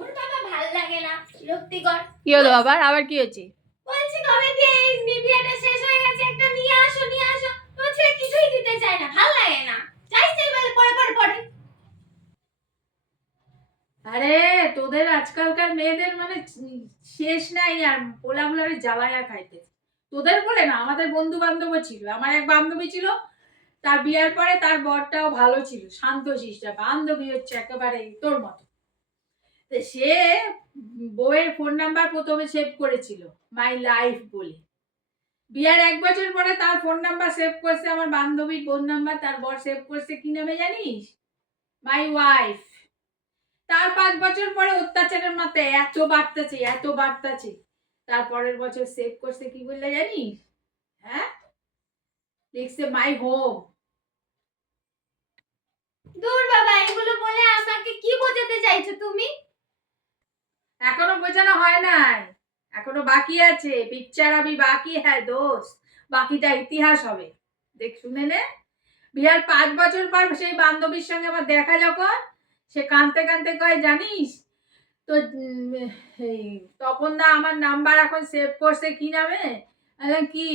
ওর বাবা ভাল লাগে না, বিরক্তিকর। কি হলো আবার কি হয়েছে? বলছি কবে দিয়ে এই নিভিয়াটা শেষ হয়ে গেছে, একটা নিয়ে আসো বলছে কিছুই দিতে চায় না, ভাল লাগে না, চাইছে বলে পরে। আরে তোদের আজকালকার মেয়েদের মানে শেষ নাই, আর পোলাগুলারে জ্বালায়া খাইতে। তোদের বলে না, আমাদের বন্ধু বান্ধব ছিল, আমার এক বান্ধবী ছিল, তার বিয়ার পরে তার বরটাও ভালো ছিল, শান্তশিষ্ট বান্ধবী, হচ্ছে একেবারে তোর মতো। সে বউয়ের ফোন নাম্বার প্রথমে সেভ করেছিল মাই লাইফ বলে, বিয়ার 1 বছর পরে তার ফোন নাম্বার সেভ করছে আমার বান্ধবীর ফোন নাম্বার, তার বর সেভ করছে কি নামে জানিস? My wife. তার 5 বছর পরে অত্যাচারের মাত্রা এত বাড়তেছে, তারপরের বছর সেভ করছে কি বললে জানিস? হ্যাঁ, লিখছে মাই হোম। দূর বাবা, এগুলো বলে আমাকে কি বোঝাতে চাইছো তুমি? এখনো বোঝানো হয় নাই, এখনো বাকি আছে, পিকচার আমি বাকি হ্যাঁ দোস্ত, বাকিটা ইতিহাস হবে, দেখ শুনে নে। বিয়ার 5 বছর পর সেই বান্ধবীর সঙ্গে আমার দেখা, যখন সে কাঁদতে কাঁদতে কয় জানিস তো তখন না আমার নাম্বার এখন সেভ করছে কি নামে? কি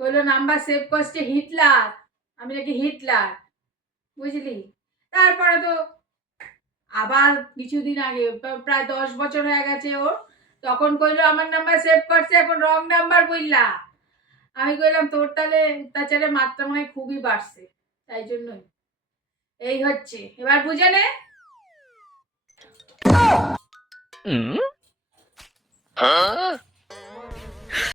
কইলো, নাম্বার সেভ করছে হিটলার, আমি নাকি হিটলার, বুঝলি? তারপরে তো আবার কিছুদিন আগে, প্রায় 10 বছর হয়ে গেছে ওর, তখন কইলো আমার নাম্বার সেভ করছে, এখন রং নাম্বার বললা। আমি কইলাম তোর তাহলে অত্যাচারের মাত্রা মনে হয় খুবই বাড়ছে, তাই জন্যই এই হচ্ছে, এবার বুঝে নে।